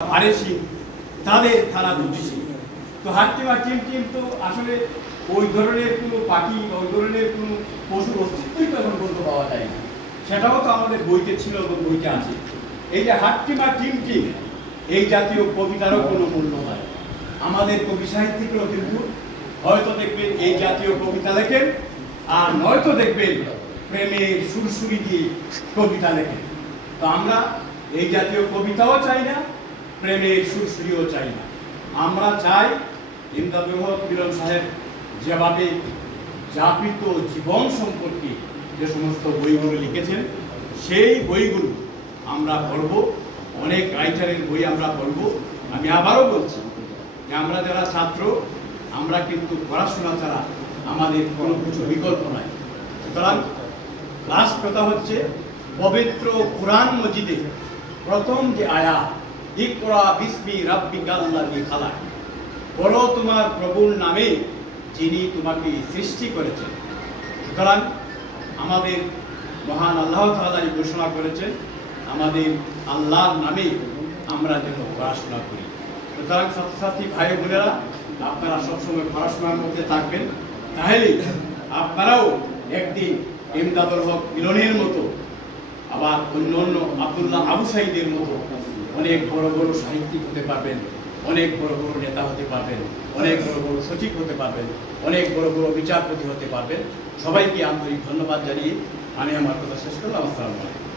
ফারেসি তাদের খারাপ উদ্দেশ্যে তো হাট্টিমা টিম তো আসলে ওই ধরনের কোনো পাখি ওই ধরনের কোনো পশুর অস্তিত্বই তো এখন বলতে পাওয়া যায় না। সেটাও তো আমাদের বইতে ছিল এবং বইতে আছে। এই যে হাট্টিমা টিম এই জাতীয় কবিতারও কোনো মূল্য হয়। আমাদের কবি সাহিত্যিকরাও কিন্তু হয়তো দেখবেন এই জাতীয় কবিতা লেখেন, আর নয়তো দেখবেন প্রেমের সুরসুরি দিয়ে কবিতা লেখেন। তো আমরা এই জাতীয় কবিতাও চাই না, প্রেমের সুরসুরিও চাই না। আমরা চাই ইমদাদুল হক মিলন সাহেব যেভাবে যাপিত জীবন সম্পর্কে যে সমস্ত বইগুলো লিখেছেন সেই বইগুলো আমরা পড়ব। অনেক রাইটারের বই আমরা পড়ব। আমি আবারও বলছি যে আমরা যারা ছাত্র, আমরা কিন্তু পড়াশোনা ছাড়া আমাদের কোনো কিছু বিকল্প নাই। সুতরাং লাস্ট কথা হচ্ছে, পবিত্র কুরআন মজিদে প্রথম যে আয়াত, ইকরা বিসমি রাব্বিকাল্লাযী খালাক, পড়ো তোমার প্রভুর নামে যিনি তোমাকে সৃষ্টি করেছেন। সুতরাং আমাদের মহান আল্লাহ তাআলা ঘোষণা করেছেন আমাদের আল্লাহর নামে আমরা যেন পড়াশোনা করি। সুতরাং ছাত্রছাত্রী ভাই বোনেরা, আপনারা সবসময় পড়াশোনার মধ্যে থাকবেন, তাহলে আপনারাও একদিন ইমদাদুল হক মিলনের মতো, আবার অন্য অন্য আব্দুল্লাহ আবু সাঈদের মতো অনেক বড় বড় সাহিত্যিক হতে পারবেন, অনেক বড় বড় নেতা হতে পারবেন, অনেক বড় বড় সচিব হতে পারবেন, অনেক বড় বড় বিচারপতি হতে পারবেন। সবাইকে আন্তরিক ধন্যবাদ জানিয়ে আমি আমার কথা শেষ করলাম। আসসালামু আলাইকুম।